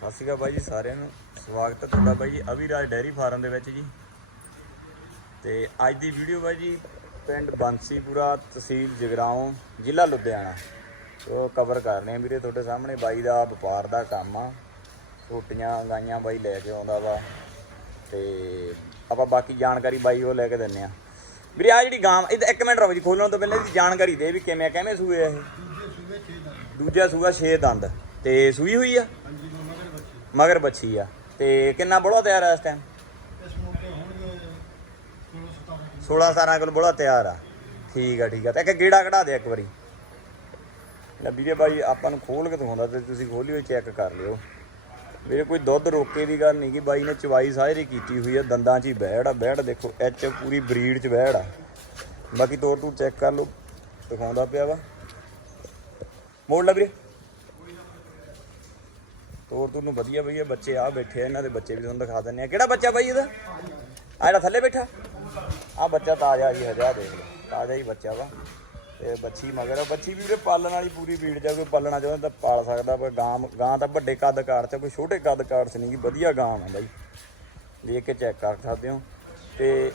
ਸਤਿ ਸ਼੍ਰੀ ਅਕਾਲ ਬਾਈ ਜੀ ਸਾਰਿਆਂ ਨੂੰ। ਸਵਾਗਤ ਹੈ ਤੁਹਾਡਾ ਬਾਈ ਜੀ ਅਭਿਰਾਜ ਡੈਰੀ ਫਾਰਮ ਦੇ ਵਿੱਚ ਜੀ। ਤੇ ਅੱਜ ਦੀ ਵੀਡੀਓ ਬਾਈ ਜੀ ਪਿੰਡ ਬੰਸੀਪੁਰਾ ਤਹਿਸੀਲ ਜਗਰਾਉਂ ਜ਼ਿਲ੍ਹਾ ਲੁਧਿਆਣਾ। ਉਹ ਕਵਰ ਕਰ ਰਹੇ ਆ ਵੀਰੇ ਤੁਹਾਡੇ ਸਾਹਮਣੇ। ਬਾਈ ਦਾ ਵਪਾਰ ਦਾ ਕੰਮ ਆ। ਛੋਟੀਆਂ ਗਾਈਆਂ ਬਾਈ ਲੈ ਕੇ ਆਉਂਦਾ ਵਾ। ਤੇ ਆਪਾਂ ਬਾਕੀ ਜਾਣਕਾਰੀ ਬਾਈ ਉਹ ਲੈ ਕੇ ਦਿੰਨੇ ਆ ਵੀਰੇ ਆ ਜਿਹੜੀ ਗਾਂ ਇਹ ਇੱਕ ਮਿੰਟ ਰੁਕ ਜੀ ਖੋਲਣ ਤੋਂ ਪਹਿਲਾਂ ਇਹਦੀ ਜਾਣਕਾਰੀ ਦੇ ਵੀ ਕਿਵੇਂ ਕਿਵੇਂ ਸੂਏ ਆ ਇਹ? ਦੂਜਾ ਸੂਆ 6 ਦੰਦ। ਤੇ ਸੂਈ ਹੋਈ ਆ? ਮਗਰ ਬੱਚੀ ਆ। ਤੇ ਕਿੰਨਾ ਬੋਲਾ ਤਿਆਰ ਆ ਇਸ ਟਾਈਮ 16 17 ਕਿਲੋ ਬੋਲਾ ਤਿਆਰ ਆ। ਠੀਕ ਆ ਠੀਕ ਆ। ਤੇ ਇੱਕ ਗੇੜਾ ਕਢਾ ਦੇ ਇੱਕ ਵਾਰੀ। ਲੈ ਵੀਰੇ ਬਾਈ, ਆਪਾਂ ਨੂੰ ਖੋਲ ਕੇ ਦਿਖਾਉਂਦਾ ਤੇ ਤੁਸੀਂ ਖੋਲਿਓ ਚੈੱਕ ਕਰ ਲਿਓ। ਵੀਰੇ ਕੋਈ ਦੁੱਧ ਰੋਕੇ ਦੀ ਗੱਲ ਨਹੀਂ ਕਿ ਬਾਈ ਨੇ ਚਵਾਈ ਸਾਰੀ ਕੀਤੀ ਹੋਈ ਆ। ਦੰਦਾਂ 'ਚ ਹੀ ਬਹਿੜ ਆ। ਬਹਿੜ ਦੇਖੋ ਐਚ ਪੂਰੀ ਬਰੀਡ 'ਚ ਬਹਿੜ ਆ। ਬਾਕੀ ਤੋਰ ਤੂੰ ਚੈੱਕ ਕਰ ਲਓ। ਦਿਖਾਉਂਦਾ ਪਿਆ ਵਾ। ਮੋੜ ਲੈ ਵੀਰੇ। ਤੋਰ ਤੂਰ ਵਧੀਆ ਬਈ ਬਈਆ ਬੱਚੇ ਆ ਬੈਠੇ ਆ, ਇਹਨਾਂ ਦੇ ਬੱਚੇ ਵੀ ਤੁਹਾਨੂੰ ਦਿਖਾ ਦਿੰਨੇ ਆ। ਕਿਹੜਾ ਬੱਚਾ ਬਾਈ ਇਹਦਾ? ਆ ਜਿਹੜਾ ਥੱਲੇ ਬੈਠਾ? ਆ ਬੱਚਾ ਤਾਜ਼ਾ ਜੀ, ਹਜਾ ਦੇਖ ਲਓ, ਤਾਜ਼ਾ ਹੀ ਬੱਚਾ ਵਾ। ਤੇ ਬੱਚੀ ਮਗਰ ਆ, ਬੱਚੀ ਵੀ ਵੀਰੇ ਪਾਲਣ ਵਾਲੀ ਪੂਰੀ ਬੀੜ ਜਾ, ਕੋਈ ਪਾਲਣਾ ਚਾਹੁੰਦਾ ਤਾਂ ਪਾਲ ਸਕਦਾ, ਪਰ ਗਾਂ ਗਾਂ ਤਾਂ ਵੱਡੇ ਕੱਦ ਕਾਰ ਚ ਕੋਈ ਛੋਟੇ ਕੱਦ ਕਾਰ ਚ ਨਹੀਂ, ਵਧੀਆ ਗਾਂ ਆ ਬਾਈ। ਦੇਖ ਕੇ ਚੈੱਕ ਕਰ ਸਕਦੇ ਹੋ। ਤੇ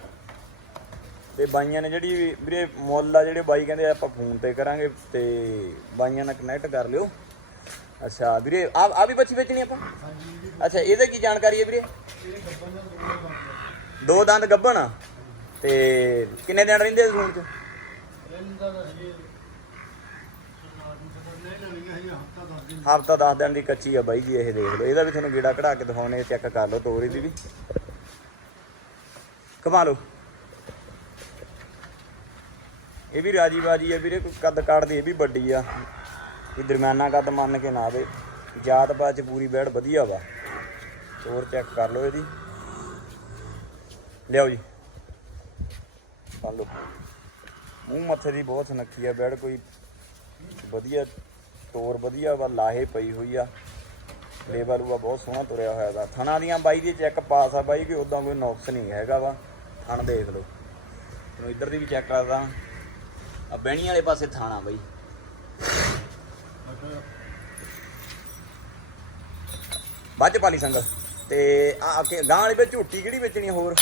ਤੇ ਬਾਈਆਂ ਨੇ ਜਿਹੜੀ ਵੀਰੇ ਮੁੱਲ ਆ ਜਿਹੜੇ ਬਾਈ ਕਹਿੰਦੇ ਆਪਾਂ ਫੋਨ ਤੇ ਕਰਾਂਗੇ, ਤੇ ਬਾਈਆਂ ਨਾਲ ਕਨੈਕਟ ਕਰ ਲਿਓ। ਅੱਛਾ, ਵੀਰੇ ਆ ਆ ਵੀ ਬੱਚੀ ਵੇਚਣੀ ਆਪਾਂ? ਅੱਛਾ, ਇਹਦੇ ਕੀ ਜਾਣਕਾਰੀ ਹੈ ਵੀਰੇ? ਦੋ ਦੰਦ ਗੱਭਣ। ਤੇ ਕਿੰਨੇ ਦਿਨ ਰਹਿੰਦੇ ਸੂਣ ਚ? ਹਫਤਾ 10 ਦਿਨ ਦੀ ਕੱਚੀ ਆ ਬਾਈ ਜੀ, ਇਹ ਦੇਖ ਲਓ। ਇਹਦਾ ਵੀ ਤੁਹਾਨੂੰ ਗੇੜਾ ਕਢਾ ਕੇ ਦਿਖਾਉਣੇ, ਚੈੱਕ ਕਰ ਲਓ ਤੋਰੀ ਦੀ ਵੀ। ਕਮਾ ਲਓ। ਇਹ ਵੀ ਰਾਜੀ ਬਾਜੀ ਆ ਵੀਰੇ, ਕੋਈ ਕੱਦ ਕਾੜਦੀ ਇਹ ਵੀ ਵੱਡੀ ਆ। ਵੀ ਦਰਮਿਆਨਾ ਕੱਦ ਮੰਨ ਕੇ ਨਾ ਦੇ ਜਾਤ ਪਾਤ ਚ ਪੂਰੀ ਬੈੜ ਵਧੀਆ ਵਾ। ਤੋਰ ਚੈੱਕ ਕਰ ਲਓ ਇਹਦੀ। ਲਿਆਓ ਜੀ। ਫੜ ਲਓ। ਮੂੰਹ ਮੱਥੇ ਦੀ ਬਹੁਤ ਸੁਨੱਖੀ ਆ, ਬੈੜ ਕੋਈ ਵਧੀਆ, ਤੋਰ ਵਧੀਆ ਵਾ, ਲਾਹੇ ਪਈ ਹੋਈ ਆ। ਲੇਬਲ ਉਹ ਬਹੁਤ ਸੋਹਣਾ ਤੁਰਿਆ ਹੋਇਆ ਦਾ ਥਣਾ ਦੀਆਂ ਬਾਈ ਦੀ ਚੈੱਕ ਪਾਸ ਆ ਬਾਈ ਕਿ ਉਦਾਂ ਕੋਈ ਨੁਕਸ ਨਹੀਂ ਹੈਗਾ ਵਾ। ਥਣ ਦੇਖ ਲਓ। ਤੁਹਾਨੂੰ ਇੱਧਰ ਦੀ ਵੀ ਚੈੱਕ ਕਰਦਾ। ਆ ਬਹਿਣੀ ਵਾਲੇ ਪਾਸੇ ਥਾਣਾ ਬਾਈ। ਚ ਪਾਲੀ ਸੰਗਲ ਤੇ ਆ ਕੇ ਗਾਂ ਵਾਲੀ ਵਿੱਚ ਝੂਟੀ ਕਿਹੜੀ ਵੇਚਣੀ ਹੋਰ?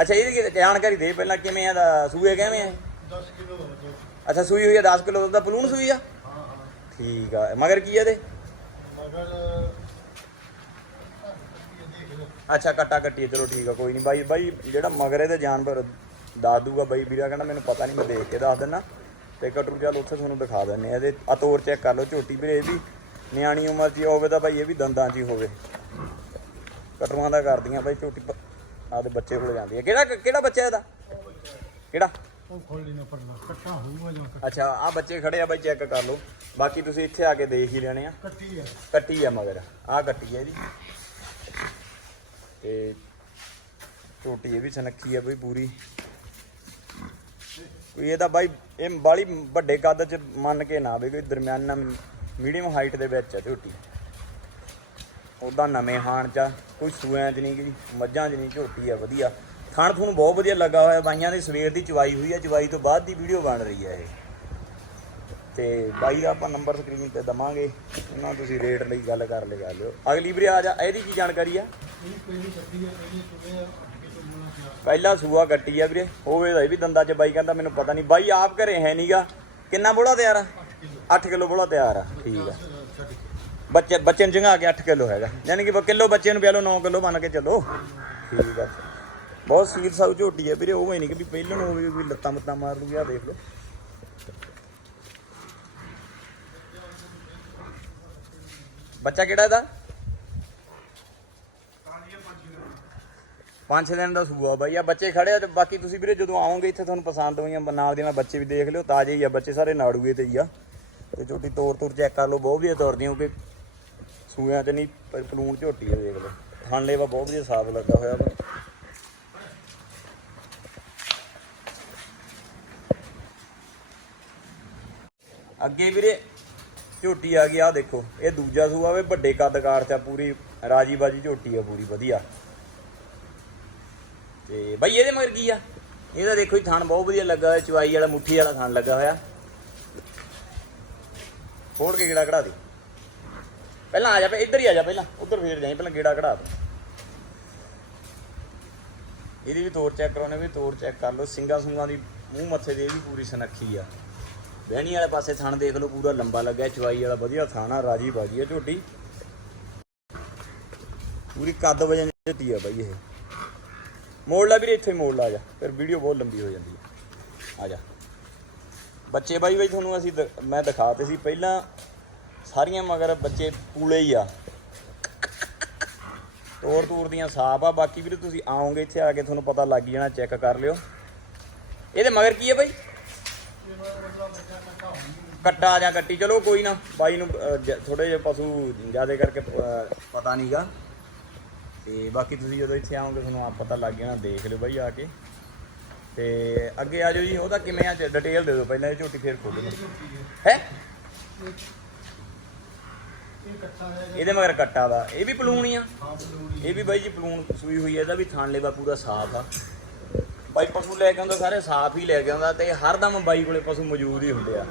ਅੱਛਾ ਇਹਦੀ ਜਾਣਕਾਰੀ ਦੇ ਪਹਿਲਾਂ ਕਿਵੇਂ ਆ ਦਾ ਸੂਏ ਕਿਵੇਂ ਆ? ਇਹ? 10 ਕਿਲੋ ਅੱਛਾ ਸੂਈ ਹੋਈ ਆ 10 ਕਿਲੋ ਦਾ ਪਲੂਣ ਸੂਈ ਆ? ਠੀਕ ਆ ਮਗਰ ਕੀ ਆ ਮਗਰ ਲਓ ਅੱਛਾ ਕੱਟਾ ਕੱਟੀ ਚਲੋ ਠੀਕ ਆ ਕੋਈ ਨਹੀਂ ਬਾਈ ਬਾਈ ਜਿਹੜਾ ਮਗਰ ਇਹਦੇ ਜਾਨਵਰ ਦੱਸ ਦੂਗਾ ਬਾਈ ਵੀਰਾ ਕਹਿੰਦਾ ਮੈਨੂੰ ਪਤਾ ਨਹੀਂ ਮੈਂ ਦੇਖ ਕੇ ਦੱਸ ਦਿੰਦਾ ਤੇ ਕਟਰੂ ਚੱਲ ਉੱਥੇ ਤੁਹਾਨੂੰ ਦਿਖਾ ਦਿੰਨੇ ਆ ਇਹਦੇ ਆ ਤੋਰ ਚੈੱਕ ਕਰ ਲਓ ਝੋਟੀ ਵੀਰੇ ਇਹ ਵੀ ਨਿਆਣੀ ਉਮਰ 'ਚ ਹੋਵੇ ਤਾਂ ਬਾਈ ਇਹ ਵੀ ਦੰਦਾਂ 'ਚ ਹੀ ਹੋਵੇ। ਕਟਰੂਆਂ ਦਾ ਕਰਦੀਆਂ ਬਾਈ ਝੋਟੀ ਆਪਦੇ ਬੱਚੇ ਕੋਲ ਜਾਂਦੀ ਹੈ। ਕਿਹੜਾ ਕਿਹੜਾ ਬੱਚਾ ਇਹਦਾ? ਕਿਹੜਾ? ਉਹ ਖੋਲ ਲੈਣਾ ਪਰਲਾ ਇਕੱਠਾ ਹੋਊਗਾ ਜਾਂ ਕੱਟ- ਅੱਛਾ ਆ ਬੱਚੇ ਖੜੇ ਆ ਬਾਈ ਚੈੱਕ ਕਰ ਲਓ। ਬਾਕੀ ਤੁਸੀਂ ਇੱਥੇ ਆ ਕੇ ਦੇਖ ਹੀ ਲੈਣੇ ਆ। ਕੱਟੀ ਆ। ਮਗਰ। ਆ ਕੱਟੀ ਆ ਇਹਦੀ। ਤੇ ਝੋਟੀ ਇਹ ਵੀ ਸਨੱਖੀ ਆ ਬਈ ਪੂਰੀ। ਕੋਈ ਇਹਦਾ ਬਾਈ ਇਹ ਬਾਲੀ ਵੱਡੇ ਕੱਦ ਚ ਮੰਨ ਕੇ ਨਾ ਆਵੇ ਕੋਈ ਦਰਮਿਆਨਾ ਮੀਡੀਅਮ ਹਾਈਟ ਦੇ ਵਿੱਚ ਆ ਝੋਟੀ। ਉਹਦਾ ਨਵੇਂ ਹਾਣ ਚ ਆ, ਕੋਈ ਸੂਆਂ ਚ ਨਹੀਂ ਗੀ ਮੱਝਾਂ ਚ ਨਹੀਂ ਝੋਟੀ ਆ ਵਧੀਆ। ਖਾਣ ਤੁਹਾਨੂੰ ਬਹੁਤ ਵਧੀਆ ਲੱਗਾ ਹੋਇਆ ਬਾਈਆਂ ਦੀ ਸਵੇਰ ਦੀ ਚਵਾਈ ਹੋਈ ਹੈ ਚਵਾਈ ਤੋਂ ਬਾਅਦ ਦੀ ਵੀਡੀਓ ਬਣ ਰਹੀ ਹੈ ਇਹ। ਤੇ ਬਾਈ ਦਾ ਆਪਾਂ ਨੰਬਰ ਸਕਰੀਨ ਤੇ ਦਵਾਂਗੇ ਉਹਨਾਂ ਨਾਲ ਤੁਸੀਂ ਰੇਟ ਲਈ ਗੱਲ ਕਰ ਲਿਆ ਲਿਓ। ਅਗਲੀ ਵੀਰੇ ਆ ਜਾ ਇਹਦੀ ਕੀ ਜਾਣਕਾਰੀ ਆ? ਇਹ ਪਹਿਲੀ ਕੱਟੀ ਹੈ ਇਹਨੇ ਸੁਣਿਆ ਅੱਠ ਕਿਲੋ ਮੁਣਾ ਪਿਆ ਪਹਿਲਾ ਸੂਆ ਕੱਟੀ ਆ ਵੀਰੇ, ਹੋਵੇ ਦਾ ਇਹ ਵੀ ਦੰਦਾ ਚ ਬਾਈ ਕਹਿੰਦਾ ਮੈਨੂੰ ਪਤਾ ਨਹੀਂ। ਬਾਈ ਆਪ ਘਰੇ ਹੈ ਨਹੀਂਗਾ ਕਿੰਨਾ ਬੋਲਾ ਤਿਆਰ ਆ? 8 ਕਿਲੋ ਬੋਲਾ ਤਿਆਰ ਆ। ਠੀਕ ਆ। ਬੱਚੇ ਬੱਚੇ ਨੂੰ ਜੰਗਾ ਕੇ 8 ਕਿਲੋ ਹੈਗਾ। ਯਾਨੀ ਕਿ ਕਿਲੋ ਬੱਚੇ ਨੂੰ ਪਿਆ ਲਓ 9 ਕਿਲੋ ਮੰਨ ਕੇ ਚੱਲੋ। ਠੀਕ ਆ। ਬਹੁਤ ਸੀਰ ਸਾਊ ਝੋਟੀ ਆ ਵੀਰੇ, ਉਹ ਹੀ ਨਹੀਂ ਕਿ ਵੀ ਪਹਿਲਾਂ ਨੂੰ ਹੋਵੇ ਵੀ ਲੱਤਾਂ ਮੁੱਤਾਂ ਮਾਰ ਲੂਗੀ ਆ ਦੇਖ ਲਓ। ਬੱਚਾ ਕਿਹੜਾ ਇਹਦਾ? ਪੰਜ ਛੇ ਦਿਨ ਦਾ ਸੂਆ ਬਾਈ, ਆ ਬੱਚੇ ਖੜੇ ਆ ਤੇ ਬਾਕੀ ਤੁਸੀਂ ਵੀਰੇ ਜਦੋਂ ਆਓਗੇ ਇੱਥੇ ਤੁਹਾਨੂੰ ਪਸੰਦ ਹੋਈਆਂ ਨਾਲ ਦੇ ਨਾਲ ਬੱਚੇ ਵੀ ਦੇਖ ਲਿਓ, ਤਾਜ਼ੇ ਹੀ ਆ ਬੱਚੇ ਸਾਰੇ ਨਾੜੂਏ ਤੇ ਹੀ ਆ। ਤੇ ਝੋਟੀ ਤੋਰ ਤੋਰ ਚੈੱਕ ਕਰ ਲਓ, ਬਹੁਤ ਵਧੀਆ ਤੋਰਦੀ ਹੋ ਕਿ ਸੂਆਂ ਤੇ ਨਹੀਂ, ਪਰ ਪਲੂਣ ਝੋਟੀ ਆ, ਦੇਖ ਲਓ। ਥਣ ਲੇਵਾ ਬਹੁਤ ਵਧੀਆ ਸਾਫ਼ ਲੱਗਾ ਹੋਇਆ ਵਾ। ਅੱਗੇ ਵੀਰੇ, ਝੋਟੀ ਆ ਗਈ ਆ ਦੇਖੋ, ਇਹ ਦੂਜਾ ਸੂਆ ਵੇ ਵੱਡੇ ਕੱਦਕਾਰ ਚ ਆ, ਪੂਰੀ ਰਾਜੀ ਬਾਜੀ ਝੋਟੀ ਆ, ਪੂਰੀ ਵਧੀਆ। ਤੇ ਬਾਈ, ਇਹਦੇ ਮਗਰ ਕੀ ਆ? ਇਹਦਾ ਦੇਖੋ ਜੀ ਥਣ ਬਹੁਤ ਵਧੀਆ ਲੱਗਾ ਹੋਇਆ ਚਵਾਈ ਵਾਲਾ, ਮੁੱਠੀ ਵਾਲਾ ਥਣ ਲੱਗਾ ਹੋਇਆ। ਫੋੜ ਕੇ ਗੇੜਾ ਕਢਾ ਦੇ। ਪਹਿਲਾਂ ਆ ਜਾ ਪਏ ਇੱਧਰ ਹੀ ਆ ਜਾ ਪਹਿਲਾਂ, ਉੱਧਰ ਫੇਰ ਜਾਈ, ਪਹਿਲਾਂ ਗੇੜਾ ਕਢਾ ਦੇ। ਇਹਦੀ ਵੀ ਤੋਰ ਚੈੱਕ ਕਰਾਉਣੇ, ਵੀ ਤੋਰ ਚੈੱਕ ਕਰ ਲਓ, ਸਿੰਗਾ ਸੁੰਗਾ ਦੀ ਮੂੰਹ ਮੱਥੇ ਦੀ ਇਹ ਵੀ ਪੂਰੀ ਸਨੱਖੀ ਆ। ਬਹਿਣੀ ਵਾਲੇ ਪਾਸੇ ਥਣ ਦੇਖ ਲਓ, ਪੂਰਾ ਲੰਬਾ ਲੱਗਿਆ ਚਵਾਈ ਵਾਲਾ ਵਧੀਆ ਥਣ ਆ, ਰਾਜੀ ਬਾਜੀ ਆ ਝੋਟੀ। ਪੂਰੀ ਕੱਦ ਵਜਨ ਝੋਟੀ ਆ ਬਾਈ ਇਹ। ਮੋੜ ਲਾ ਵੀਰੇ ਇੱਥੇ ਹੀ ਮੋੜ ਲਾ ਜਾ। ਫਿਰ ਵੀਡੀਓ ਬਹੁਤ ਲੰਬੀ ਹੋ ਜਾਂਦੀ ਹੈ। ਆ ਜਾ। ਬੱਚੇ ਬਾਈ ਬਾਈ ਤੁਹਾਨੂੰ ਅਸੀਂ ਦ- ਮੈਂ ਦਿਖਾਤੇ ਸੀ। ਪਹਿਲਾਂ ਸਾਰੀਆਂ ਮਗਰ ਬੱਚੇ ਪੂਲੇ ਹੀ ਆ। ਤੋੜ ਤੋਰ ਦੀਆਂ ਸਾਫ਼ ਆ। ਬਾਕੀ ਵੀਰੇ ਤੁਸੀਂ ਆਓਗੇ ਇੱਥੇ ਆ ਕੇ ਤੁਹਾਨੂੰ ਪਤਾ ਲੱਗ ਜਾਣਾ ਚੈੱਕ ਕਰ ਲਿਓ। ਇਹਦੇ ਮਗਰ ਕੀ ਹੈ ਬਾਈ? ਕੱਟਾ ਜਾਂ ਕੱਟੀ। ਚਲੋ ਕੋਈ ਨਾ ਬਾਈ ਨੂੰ ਥੋੜੇ ਜਿਹੇ ਪਸ਼ੂ ਜਿਆਦੇ ਕਰਕੇ ਅਹ, ਪਤਾ ਨਹੀਂਗਾ ਤੇ ਬਾਕੀ ਤੁਸੀਂ ਜਦੋਂ ਇੱਥੇ ਆਓਗੇ ਤੁਹਾਨੂੰ ਆਪ ਪਤਾ ਲੱਗ ਜਾਣਾ, ਦੇਖ ਲਿਓ ਬਾਈ ਆ ਕੇ। ਤੇ ਅੱਗੇ ਆ ਜਾਓ ਜੀ, ਉਹਦਾ ਕਿਵੇਂ ਆ? ਡਿਟੇਲ ਦੇ ਦਿਓ ਪਹਿਲਾਂ, ਇਹ ਝੋਟੀ ਫੇਰ ਖੋਲੋ ਹੈ? ਇਹਦੇ ਮਗਰ ਕੱਟਾ ਵਾ। ਇਹ ਵੀ ਪਲੂਣੀ ਆ। ਇਹ ਵੀ ਬਾਈ ਜੀ ਪਲੂਣ ਸੂਈ ਹੋਈ ਹੈ ਇਹਦਾ ਵੀ ਥਾਣ ਲੇਵਾ ਪੂਰਾ ਸਾਫ਼ ਆ। ਬਾਈ ਪਸ਼ੂ ਲੈ ਕੇ ਆਉਂਦਾ, ਸਾਰੇ ਸਾਫ਼ ਹੀ ਲੈ ਕੇ ਆਉਂਦਾ ਤੇ ਹਰਦਮ ਬਾਈ ਕੋਲੇ ਪਸ਼ੂ ਮੌਜੂਦ ਹੀ ਹੁੰਦੇ ਆ।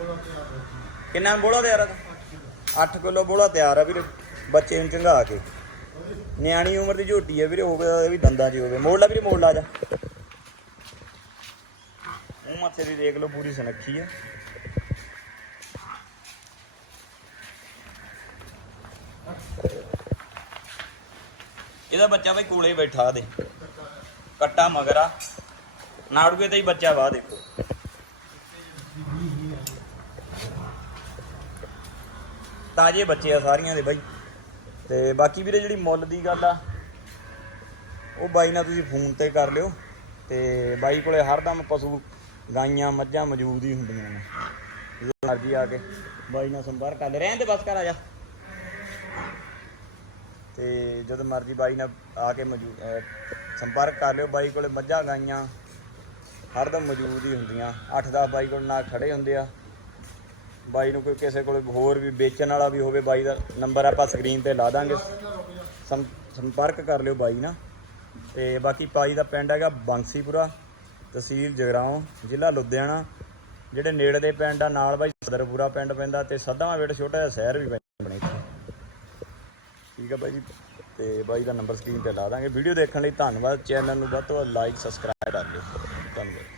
ਕਿੰਨਾ ਬੋਲਾ ਤਿਆਰ ਆ? 8 ਕਿਲੋ। ਬੋਲਾ ਤਿਆਰ ਆ ਵੀਰੇ, ਬੱਚੇ ਨੂੰ ਚੰਗਾ ਕੇ। ਨਿਆਣੀ ਉਮਰ ਦੀ ਝੋਟੀ ਹੈ ਵੀਰੇ, ਹੋਵੇ ਇਹ ਵੀ ਦੰਦਾਂ 'ਚ ਹੋਵੇ। ਮੋੜ ਲਾ ਵੀਰੇ, ਮੋੜ ਲਾ ਜਾ। ਮੂੰਹ ਮੱਥੇ ਦੀ ਦੇਖ ਲਓ, ਪੂਰੀ ਸੁਨੱਖੀ ਆ। ਇਹਦਾ ਬੱਚਾ ਬਈ ਕੋਲੇ ਬੈਠਾ ਦੇ। ਕੱਟਾ ਮਗਰਾ ਨਾੜੂਏ ਤੇ ਹੀ ਬੱਚਾ ਵਾ, ਦੇਖੋ। ਤਾਜੇ ਬੱਚੇ ਆ ਸਾਰੀਆਂ ਦੇ ਬਾਈ। ਤੇ ਬਾਕੀ ਵੀਰੇ ਜਿਹੜੀ ਮੁੱਲ ਦੀ ਗੱਲ ਆ, ਉਹ ਬਾਈ ਨਾਲ ਤੁਸੀਂ ਫੋਨ ਤੇ ਕਰ ਲਿਓ ਤੇ ਬਾਈ ਕੋਲੇ ਹਰਦਮ ਪਸ਼ੂ ਗਾਈਆਂ ਮੱਝਾਂ ਮੌਜੂਦ ਹੀ ਹੁੰਦੀਆਂ ਨੇ। ਜਦੋਂ ਮਰਜ਼ੀ ਆ ਕੇ ਬਾਈ ਨਾਲ ਸੰਪਰਕ ਕਰ ਲੈ। ਰਹਿਣ ਦੇ ਬਸ ਕਰ ਆ ਜਾ। ਤੇ ਜਦੋਂ ਮਰਜ਼ੀ ਬਾਈ ਨਾਲ ਆ ਕੇ ਮੌਜੂਦ ਸੰਪਰਕ ਕਰ ਲਿਓ। ਬਾਈ ਕੋਲੇ ਮੱਝਾਂ ਗਾਈਆਂ ਹਰਦਮ ਮੌਜੂਦ ਹੀ ਹੁੰਦੀਆਂ। 8-10 ਬਾਈ ਕੋਲ ਨਾਲ ਖੜੇ ਹੁੰਦੇ ਆ। ਬਾਈ ਨੂੰ ਕੋਈ ਕਿਸੇ ਕੋਲ ਹੋਰ ਵੀ ਵੇਚਣ ਵਾਲਾ ਵੀ ਹੋਵੇ, ਬਾਈ ਦਾ ਨੰਬਰ ਆਪਾਂ ਸਕਰੀਨ ਤੇ ਲਾ ਦਾਂਗੇ। ਸੰਪਰਕ ਕਰ ਲਿਓ ਬਾਈ ਨਾਲ। ਤੇ ਬਾਕੀ ਬਾਈ ਦਾ ਪਿੰਡ ਹੈਗਾ ਬੰਸੀਪੁਰਾ, ਤਹਿਸੀਲ ਜਗਰਾਉਂ, ਜ਼ਿਲ੍ਹਾ ਲੁਧਿਆਣਾ। ਜਿਹੜੇ ਨੇੜੇ ਦੇ ਪਿੰਡ ਆ, ਨਾਲ ਬਾਈ ਸਦਰਪੁਰਾ ਪਿੰਡ ਪੈਂਦਾ ਤੇ ਸੱਦਾਵਾਂ ਵੇਟ ਛੋਟਾ ਜਿਹਾ ਸ਼ਹਿਰ ਵੀ ਪੈਂਦਾ ਆਪਣੇ ਠੀਕ ਆ ਬਾਈ ਜੀ, ਤੇ ਬਾਈ ਦਾ ਨੰਬਰ ਸਕਰੀਨ ਤੇ ਲਾ ਦਾਂਗੇ। ਵੀਡੀਓ ਦੇਖਣ ਲਈ ਧੰਨਵਾਦ। ਚੈਨਲ ਨੂੰ ਵੱਧ ਤੋਂ ਵੱਧ ਲਾਈਕ ਸਬਸਕ੍ਰਾਈਬ ਕਰ ਲਿਓ ਧੰਨਵਾਦ।